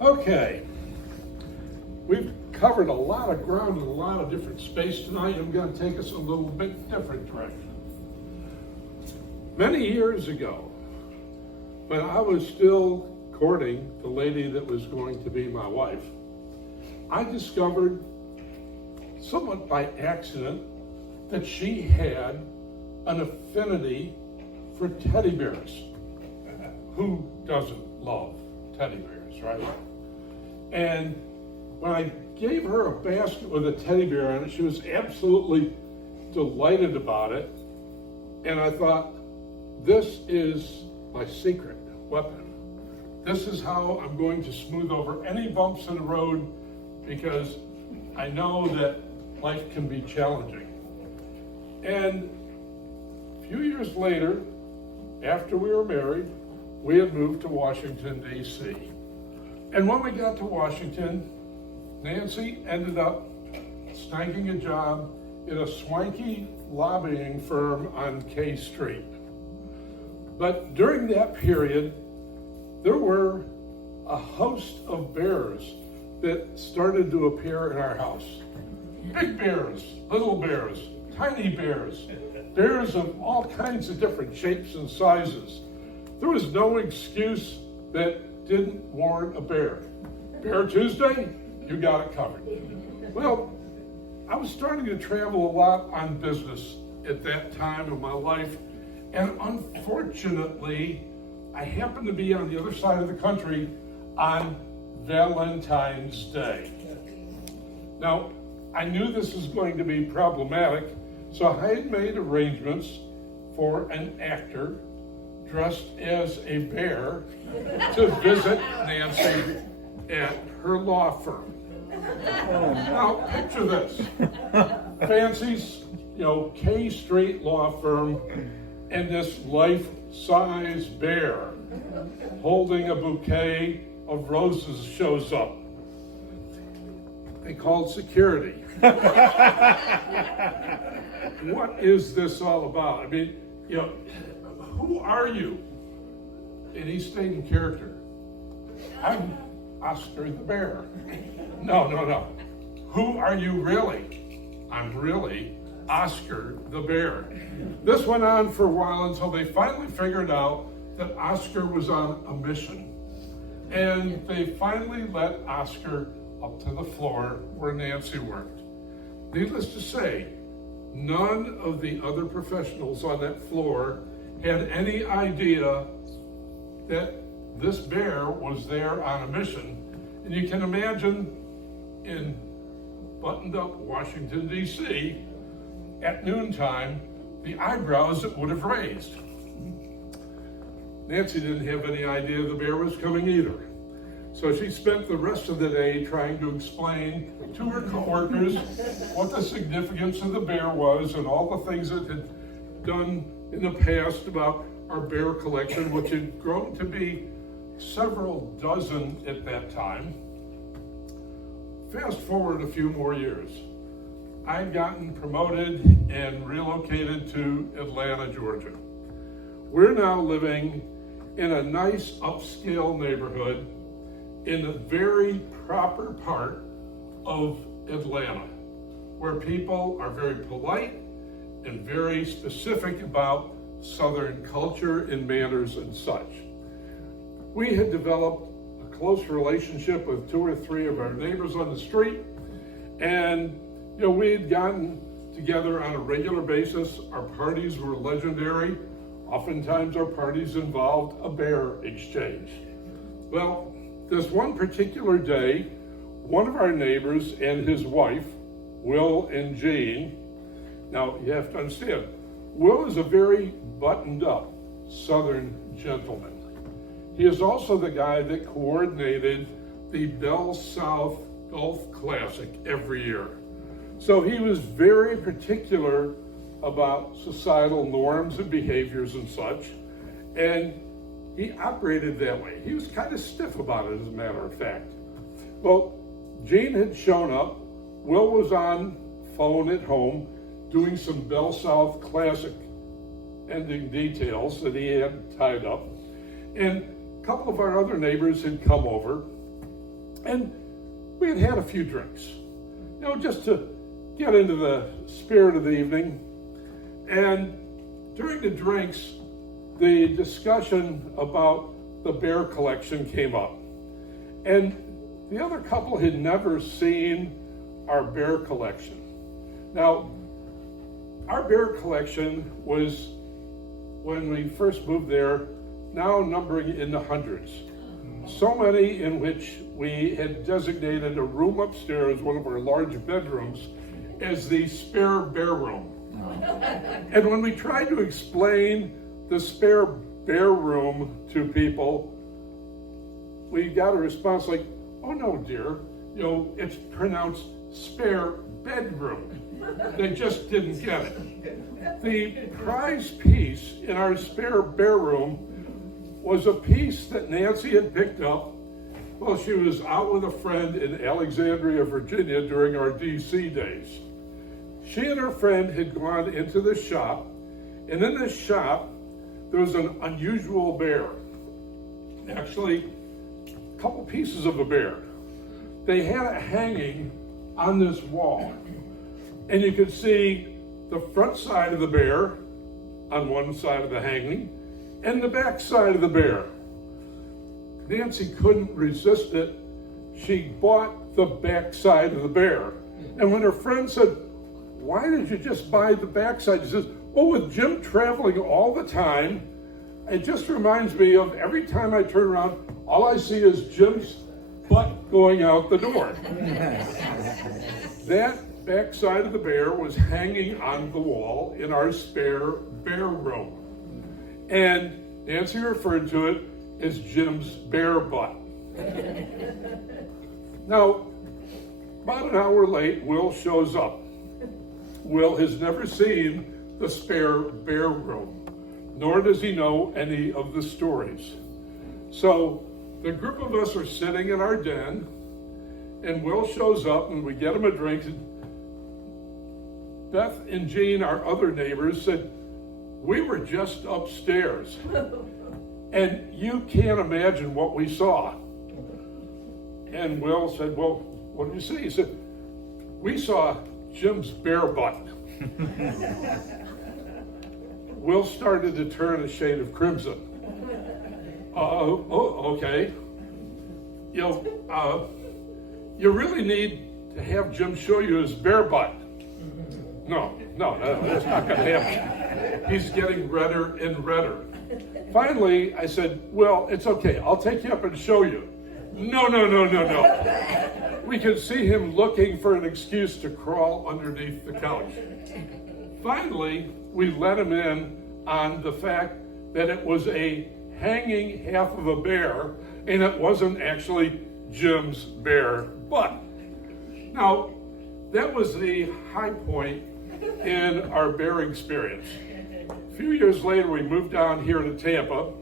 Okay, we've covered a lot of ground and a lot of different space tonight. I'm going to take us a little bit different direction. Many years ago, when I was still courting the lady that was going to be my wife, I discovered, somewhat by accident, that she had an affinity for teddy bears. Who doesn't love teddy bears, right? And when I gave her a basket with a teddy bear on it, she was absolutely delighted about it. And I thought, this is my secret weapon. This is how I'm going to smooth over any bumps in the road, because I know that life can be challenging. And a few years later, after we were married, we had moved to Washington, D.C. And when we got to Washington, Nancy ended up snagging a job in a swanky lobbying firm on K Street. But during that period, there were a host of bears that started to appear in our house. Big bears, little bears, tiny bears, bears of all kinds of different shapes and sizes. There was no excuse that didn't warrant a bear. Bear Tuesday, you got it covered. Well, I was starting to travel a lot on business at that time of my life, and unfortunately, I happened to be on the other side of the country on Valentine's Day. Now, I knew this was going to be problematic, so I had made arrangements for an actor dressed as a bear to visit Nancy at her law firm. Now, picture this. Fancy's, K Street law firm, and this life-size bear holding a bouquet of roses shows up. They called security. What is this all about? I mean, who are you? And he stayed in character. I'm Oscar the bear. No. Who are you really? I'm really Oscar the bear. This went on for a while until they finally figured out that Oscar was on a mission. And they finally let Oscar up to the floor where Nancy worked. Needless to say, none of the other professionals on that floor had any idea that this bear was there on a mission. And you can imagine in buttoned up Washington, D.C., at noontime, the eyebrows it would have raised. Nancy didn't have any idea the bear was coming either. So she spent the rest of the day trying to explain to her coworkers what the significance of the bear was and all the things it had done in the past about our bear collection, which had grown to be several dozen at that time. Fast forward a few more years. I'd gotten promoted and relocated to Atlanta, Georgia. We're now living in a nice upscale neighborhood in a very proper part of Atlanta, where people are very polite and very specific about Southern culture and manners and such. We had developed a close relationship with 2 or 3 of our neighbors on the street, and we had gotten together on a regular basis. Our parties were legendary. Oftentimes our parties involved a bear exchange. Well, this one particular day, one of our neighbors and his wife, Will and Jean, now you have to understand, Will is a very buttoned up Southern gentleman. He is also the guy that coordinated the Bell South Golf Classic every year. So he was very particular about societal norms and behaviors and such, and he operated that way. He was kind of stiff about it, as a matter of fact. Well, Jean had shown up. Will was on phone at home doing some Bell South Classic ending details that he had tied up. And a couple of our other neighbors had come over, And we had had a few drinks, just to get into the spirit of the evening. And during the drinks, the discussion about the bear collection came up. And the other couple had never seen our bear collection. Now, our bear collection was, when we first moved there, now numbering in the hundreds. So many in which we had designated a room upstairs, one of our large bedrooms, as the spare bear room. And when we tried to explain the spare bear room to people, we got a response like, "Oh no, dear, it's pronounced spare bedroom." They just didn't get it. The prize piece in our spare bear room was a piece that Nancy had picked up while she was out with a friend in Alexandria, Virginia during our DC days. She and her friend had gone into the shop, and in this shop, there was an unusual bear. Actually, a couple pieces of a bear. They had it hanging on this wall, and you could see the front side of the bear on one side of the hanging, and the back side of the bear. Nancy couldn't resist it. She bought the back side of the bear. And when her friend said, "Why did you just buy the back side?" She says, "Well, with Jim traveling all the time, it just reminds me of every time I turn around, all I see is Jim's butt going out the door." That back side of the bear was hanging on the wall in our spare bear room. And Nancy referred to it as Jim's bear butt. Now, about an hour late, Will shows up. Will has never seen the spare bear room, nor does he know any of the stories. So the group of us are sitting in our den, and Will shows up, and we get him a drink. And Beth and Jean, our other neighbors, said, "We were just upstairs, and you can't imagine what we saw." And Will said, "Well, what did you see?" He said, "We saw Jim's bear butt." Will started to turn a shade of crimson. Okay. You really need to have Jim show you his bear butt. No, that's not going to happen. He's getting redder and redder. Finally, I said, "Well, it's okay. I'll take you up and show you." No. We could see him looking for an excuse to crawl underneath the couch. Finally, we let him in on the fact that it was a hanging half of a bear, and it wasn't actually Jim's bear butt. Now, that was the high point in our bear experience. A few years later, we moved down here to Tampa,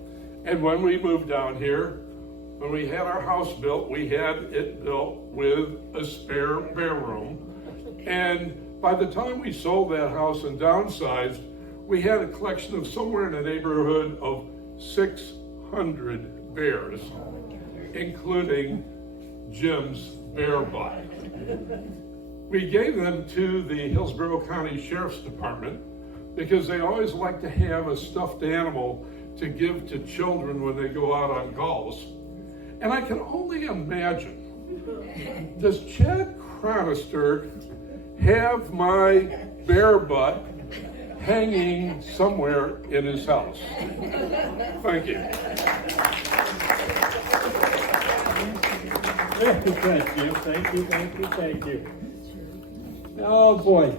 and when we moved down here, when we had our house built, we had it built with a spare bear room. And by the time we sold that house and downsized, we had a collection of somewhere in the neighborhood of 600 bears, including Jim's bear butt. We gave them to the Hillsborough County Sheriff's Department because they always like to have a stuffed animal to give to children when they go out on calls. And I can only imagine, does Chad Cronister have my bear butt hanging somewhere in his house? Thank you. Thank you. Oh boy.